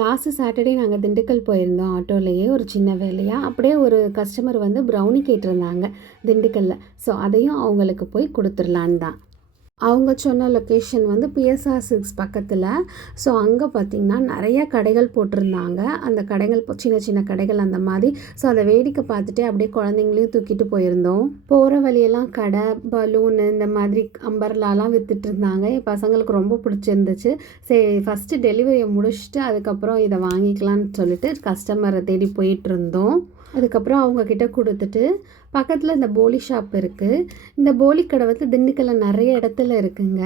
Last Saturday நாங்கள் திண்டுக்கல் போயிருந்தோம் ஆட்டோலேயே ஒரு சின்ன வேலையாக. அப்படியே ஒரு கஸ்டமர் வந்து ப்ரௌனி கேட்டிருந்தாங்க திண்டுக்கல்லில். ஸோ அதையும் அவங்களுக்கு போய் கொடுத்துர்லான்னு தான். அவங்க சொன்ன லொக்கேஷன் வந்து பிஎஸ்ஆர் சில்க்ஸ் பக்கத்தில். ஸோ அங்கே பார்த்திங்கன்னா நிறைய கடைகள் போட்டிருந்தாங்க. அந்த கடைகள் சின்ன சின்ன கடைகள் அந்த மாதிரி. ஸோ அதை வேடிக்கை பார்த்துட்டே அப்படியே குழந்தைங்களையும் தூக்கிட்டு போயிருந்தோம். போகிற வழியெல்லாம் கடை, பலூனு, இந்த மாதிரி அம்பர்லாலாம் விற்றுட்டு இருந்தாங்க. என் பசங்களுக்கு ரொம்ப பிடிச்சிருந்துச்சு. சரி, ஃபஸ்ட்டு டெலிவரியை முடிச்சுட்டு அதுக்கப்புறம் இதை வாங்கிக்கலான்னு சொல்லிட்டு கஸ்டமரை தேடி போயிட்டு இருந்தோம். அதுக்கப்புறம் அவங்கக்கிட்ட கொடுத்துட்டு பக்கத்தில் இந்த போலி ஷாப் இருக்குது. இந்த போலி கடை வந்து திண்டுக்கல்லில் நிறைய இடத்துல இருக்குங்க.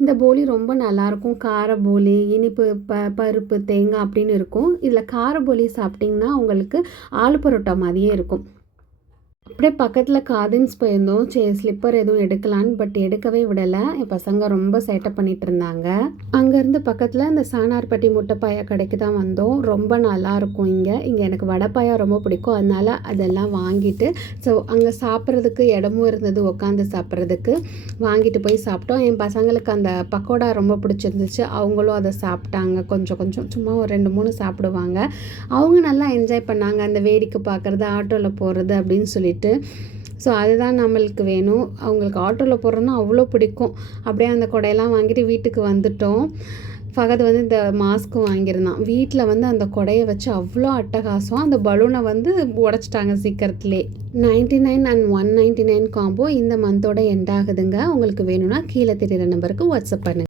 இந்த போலி ரொம்ப நல்லாயிருக்கும். கார போலி, இனிப்பு, பருப்பு, தேங்காய் அப்படின்னு இருக்கும். இதில் கார போலி சாப்பிட்டிங்கன்னா உங்களுக்கு ஆலு பரோட்டா மாதிரியே இருக்கும். அப்படியே பக்கத்தில் காதின்ஸ் போயிருந்தோம். சரி, ஸ்லிப்பர் எதுவும் எடுக்கலான்னு, பட் எடுக்கவே விடலை. என் பசங்க ரொம்ப சேட்டை பண்ணிகிட்டு இருந்தாங்க. அங்கேருந்து பக்கத்தில் இந்த சாணார்பட்டி முட்டைப்பாயா கடைக்கு தான் வந்தோம். ரொம்ப நல்லாயிருக்கும் இங்கே எனக்கு வடைப்பாயா ரொம்ப பிடிக்கும். அதனால் அதெல்லாம் வாங்கிட்டு, ஸோ அங்கே சாப்பிட்றதுக்கு இடமும் இருந்தது, உட்காந்து சாப்பிட்றதுக்கு. வாங்கிட்டு போய் சாப்பிட்டோம். என் பசங்களுக்கு அந்த பக்கோடா ரொம்ப பிடிச்சிருந்துச்சு. அவங்களும் அதை சாப்பிட்டாங்க. கொஞ்சம் கொஞ்சம் சும்மா ஒரு 2-3 சாப்பிடுவாங்க. அவங்க நல்லா என்ஜாய் பண்ணாங்க, அந்த வேடிக்கை பார்க்குறது, ஆட்டோவில் போகிறது அப்படின்னு சொல்லிட்டு. ஸோ அதுதான் நம்மளுக்கு வேணும். அவங்களுக்கு ஆட்டோவில் போகிறோன்னா அவ்வளோ பிடிக்கும். அப்படியே அந்த கொடையெல்லாம் வாங்கிட்டு வீட்டுக்கு வந்துட்டோம். ஃபகத் வந்து இந்த மாஸ்க்கும் வாங்கியிருந்தான். வீட்டில் வந்து அந்த கொடையை வச்சு அவ்வளோ அட்டகாசம். அந்த பலூனை வந்து உடச்சிட்டாங்க சீக்கிரத்துலேயே. 99 and 199 காம்போ இந்த மந்தோட எண்ட் ஆகுதுங்க. உங்களுக்கு வேணும்னா கீழே தெரிகிற நம்பருக்கு வாட்ஸ்அப் பண்ணுங்கள்.